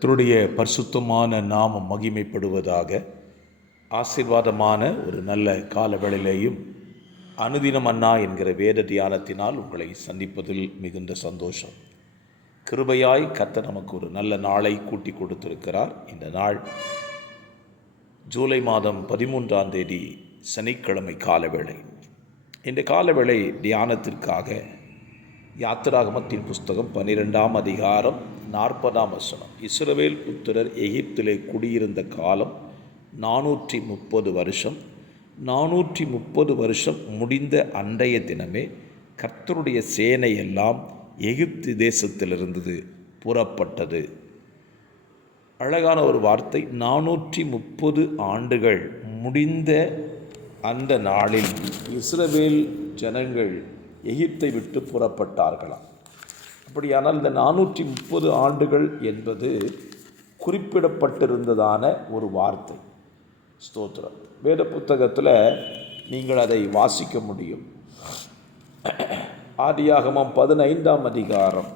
கத்தருடைய பரிசுத்தமான நாமம் மகிமைப்படுவதாக ஆசீர்வாதமான ஒரு நல்ல காலவேளையிலேயும் அனுதினம் அண்ணா என்கிற வேத தியானத்தினால் உங்களை சந்திப்பதில் மிகுந்த சந்தோஷம். கிருபையாய் கத்த நமக்கு ஒரு நல்ல நாளை கூட்டி கொடுத்திருக்கிறார். இந்த நாள் ஜூலை மாதம் பதிமூன்றாம் தேதி சனிக்கிழமை காலவேளை. இந்த காலவேளை தியானத்திற்காக யாத்திராகமத்தின் புஸ்தகம் பன்னிரெண்டாம் அதிகாரம் நாற்பதாம் வசனம். இஸ்ரவேல் புத்திரர் எகிப்திலே குடியிருந்த காலம் நானூற்றி முப்பது வருஷம். நானூற்றி முப்பது வருஷம் முடிந்த அன்றைய தினமே கர்த்தருடைய சேனை எல்லாம் எகிப்து தேசத்திலிருந்தது புறப்பட்டது. அழகான ஒரு வார்த்தை நானூற்றி முப்பது ஆண்டுகள் முடிந்த அந்த நாளில் இஸ்ரவேல் ஜனங்கள் எகிப்தை விட்டு புறப்பட்டார்களாம் அப்படியானால் இந்த நானூற்றி முப்பது ஆண்டுகள் என்பது குறிப்பிடப்பட்டிருந்ததான ஒரு வார்த்தை. ஸ்தோத்திரம். வேத புத்தகத்தில் நீங்கள் அதை வாசிக்க முடியும். ஆதியாகமம் பதினைந்தாம் அதிகாரம்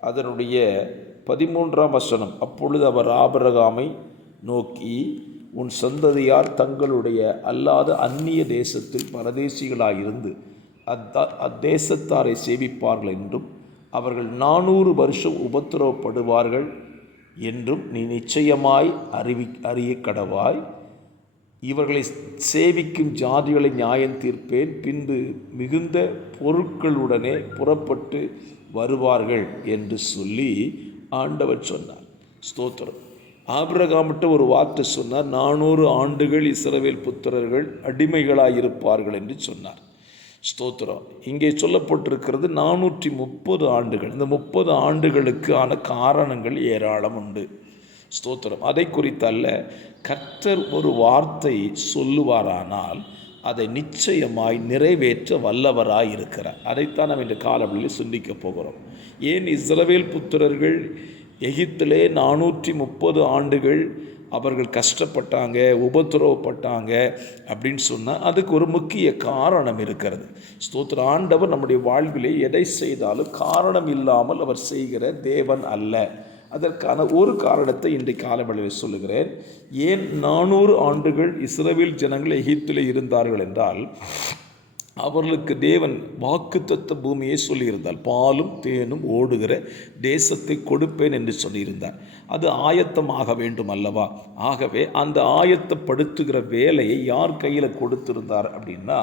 அதனுடைய பதிமூன்றாம் வசனம். அப்பொழுது அவர் ஆபரகாமை நோக்கி உன் சந்ததியார் தங்களுடைய அல்லாத அந்நிய தேசத்தில் பரதேசிகளாயிருந்து அத்த அத்தேசத்தாரை சேவிப்பார்கள் என்றும் அவர்கள் நானூறு வருஷம் உபத்திரவப்படுவார்கள் என்றும் நீ நிச்சயமாய் அறிவி அறிய கடவாய். இவர்களை சேவிக்கும் ஜாதிகளை நியாயம் தீர்ப்பேன். பின்பு மிகுந்த பொருட்களுடனே புறப்பட்டு வருவார்கள் என்று சொல்லி ஆண்டவர் சொன்னார். ஸ்தோத்திரம். ஆபிரகாமிட்ட ஒரு வார்த்தை சொன்னார். நானூறு ஆண்டுகள் இஸ்ரவேல் புத்திரர்கள் அடிமைகளாயிருப்பார்கள் என்று சொன்னார். ஸ்தோத்திரம். இங்கே சொல்லப்பட்டிருக்கிறது நானூற்றி முப்பது ஆண்டுகள். இந்த முப்பது ஆண்டுகளுக்கான காரணங்கள் ஏராளம் உண்டு. ஸ்தோத்திரம். அதை குறித்தல்ல கர்த்தர் ஒரு வார்த்தை சொல்லுவாரானால் அதை நிச்சயமாய் நிறைவேற்ற வல்லவராய் இருக்கிறார். அதைத்தான் நம்ம இந்த காலவெளியில் சிந்திக்கப் போகிறோம். ஏன் இஸ்ரவேல் புத்திரர்கள் எகிப்திலே நானூற்றி முப்பது ஆண்டுகள் அவர்கள் கஷ்டப்பட்டாங்க உபத்திரவப்பட்டாங்க அப்படின்னு சொன்னால் அதுக்கு ஒரு முக்கிய காரணம் இருக்கிறது. ஸ்தோத்திர ஆண்டவர் நம்முடைய வாழ்விலே எதை செய்தாலும் காரணம் இல்லாமல் அவர் செய்கிற தேவன் அல்ல. அதற்கான ஒரு காரணத்தை இன்றைக்கு காலவளவில் சொல்லுகிறேன். ஏன் நானூறு ஆண்டுகள் இஸ்ரேல் ஜனங்கள் எகிப்தில் இருந்தார்கள் என்றால் அவர்களுக்கு தேவன் வாக்குத்தத்த பூமியை சொல்லியிருந்தார். பாலும் தேனும் ஓடுகிற தேசத்தை கொடுப்பேன் என்று சொல்லியிருந்தார். அது ஆயத்தமாக வேண்டும் அல்லவா? ஆகவே அந்த ஆயத்தப்படுத்துகிற வேலையை யார் கையில் கொடுத்திருந்தார் அப்படின்னா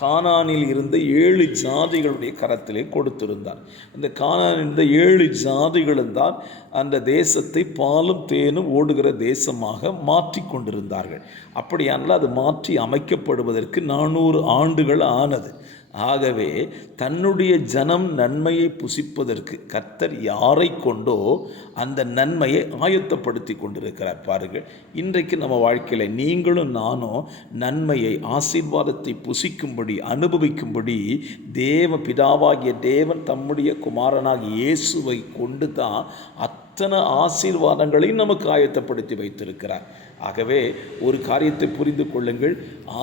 கானானில் இருந்த ஏழு ஜாதிகளுடைய கரத்திலே கொடுத்திருந்தார். அந்த கானானில் இருந்த ஏழு ஜாதிகளும் தான் அந்த தேசத்தை பாலும் தேனும் ஓடுகிற தேசமாக மாற்றி கொண்டிருந்தார்கள். அப்படியானால் அது மாற்றி அமைக்கப்படுவதற்கு நானூறு ஆண்டுகள் ஆனது. ஆகவே தன்னுடைய ஜனம் நன்மையை புசிப்பதற்கு கர்த்தர் யாரை கொண்டோ அந்த நன்மையை ஆயத்தப்படுத்தி கொண்டிருக்கிறார் பாருங்கள். இன்றைக்கு நம்ம வாழ்க்கையில் நீங்களும் நானும் நன்மையை ஆசீர்வாதத்தை புசிக்கும்படி அனுபவிக்கும்படி தேவ பிதாவாகிய தேவன் தம்முடைய குமாரனாகிய இயேசுவை கொண்டு தான் அத்தனை ஆசீர்வாதங்களையும் நமக்கு ஆயத்தப்படுத்தி வைத்திருக்கிறார். ஆகவே ஒரு காரியத்தை புரிந்து கொள்ளுங்கள்.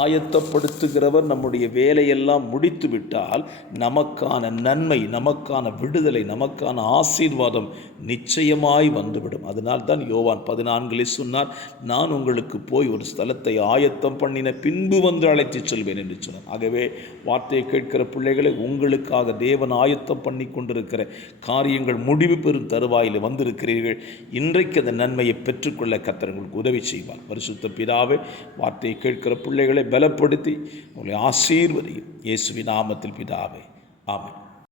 ஆயத்தப்படுத்துகிறவர் நம்முடைய வேலையெல்லாம் முடித்து விட்டால் நமக்கான நன்மை நமக்கான விடுதலை நமக்கான ஆசீர்வாதம் நிச்சயமாய் வந்துவிடும். அதனால் தான் யோவான் பதினான்கிலே சொன்னார் நான் உங்களுக்கு போய் ஒரு ஸ்தலத்தை ஆயத்தம் பண்ணின பின்பு வந்து அழைத்துச் செல்வேன் என்று சொன்னார். ஆகவே வார்த்தையை கேட்கிற பிள்ளைகளை உங்களுக்காக தேவன் ஆயத்தம் பண்ணி கொண்டிருக்கிற காரியங்கள் முடிவு பெறும் தருவாயில் இருக்கிறீர்கள் இன்றைக்கு அந்த நன்மையை பெற்றுக்கொள்ள கத்தர்களுக்கு உதவி செய்வார். பரிசுத்த பிதாவே வார்த்தையை கேட்கிற பிள்ளைகளை பலப்படுத்தி உங்களை ஆசீர்வதியும். இயேசுவின் நாமத்தில் பிதாவே. ஆமாம்